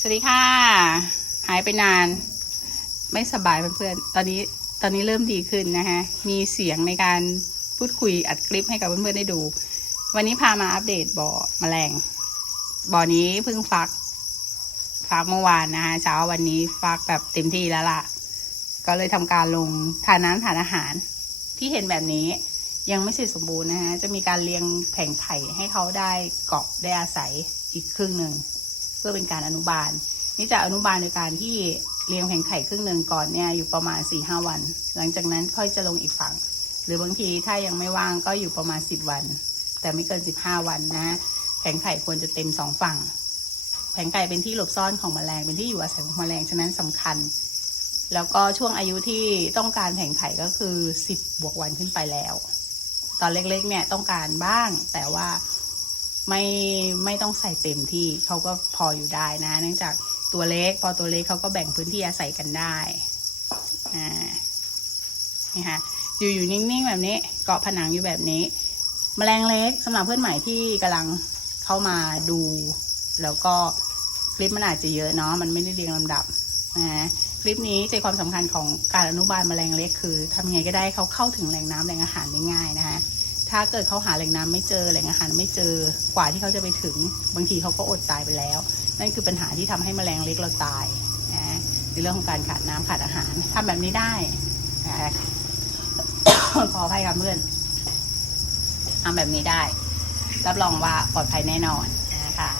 สวัสดีค่ะ หายไปนาน ไม่สบายเพื่อนๆ ตอนนี้ตอนนี้เริ่มดีขึ้นนะคะมีเสียงในการพูดคุยอัดคลิปให้กับเพื่อนๆได้ดู วันนี้พามาอัปเดตบ่อแมลงบ่อนี้เพิ่งฟัก ฟักเมื่อวานนะคะเช้าวันนี้ฟักแบบเต็มที่แล้วล่ะ ก็เลยทำการลงทานน้ำทานอาหาร ที่เห็นแบบนี้ยังไม่เสร็จสมบูรณ์นะคะจะมีการเรียงแผงไผ่ให้เขาได้เกาะได้อาศัยอีกครึ่งหนึ่ง เพื่อเป็นการอนุบาล นี่จะอนุบาลโดยการที่เลี้ยงแผงไข่ครึ่งหนึ่งก่อนเนี่ยอยู่ประมาณ4ี่ห้าวัน หลังจากนั้นค่อยจะลงอีกฝั่ง หรือบางทีถ้ายังไม่ว่างก็อยู่ประมาณ 10 วัน แต่ไม่เกิน 15 วันนะแผงไข่ควรจะเต็มสองฝั่ง แผงไข่เป็นที่หลบซ่อนของแมลงเป็นที่อยู่อาศัยของแมลงฉะนั้นสำคัญ แล้วก็ช่วงอายุที่ต้องการแผงไข่ก็คือ 10 บวกวันขึ้นไปแล้ว ตอนเล็กๆเนี่ยต้องการบ้างแต่ว่า ไม่ไม่ต้องใส่เต็มที่เขาก็พออยู่ได้นะ เนื่องจากตัวเล็กพอตัวเล็กเขาก็แบ่งพื้นที่อาศัยกันได้อ่านี่ค่ะอยู่อยู่นิ่งๆแบบนี้ เกาะผนังอยู่แบบนี้แมลงเล็กสำหรับเพื่อนใหม่ที่กำลังเข้ามาดู แล้วก็คลิปมันอาจจะเยอะเนาะมันไม่ได้เรียงลำดับนะคลิปนี้ใจความสำคัญของการอนุบาลแมลงเล็กคือทำยังไงก็ได้เขาเข้าถึงแหล่งน้ำแหล่งอาหารได้ง่ายนะคะ ถ้าเกิดเขาหาแหล่งน้ำไม่เจอแหล่งอาหารไม่เจอกว่าที่เขาจะไปถึง บางทีเขาก็อดตายไปแล้ว นั่นคือปัญหาที่ทำให้แมลงเล็กเราตายนะในเรื่องของการขาดน้ำขาดอาหารทำแบบนี้ได้นะขออภัยค่ะเพื่อนทำแบบนี้ได้ รับรองว่าปลอดภัยแน่นอนนะคะ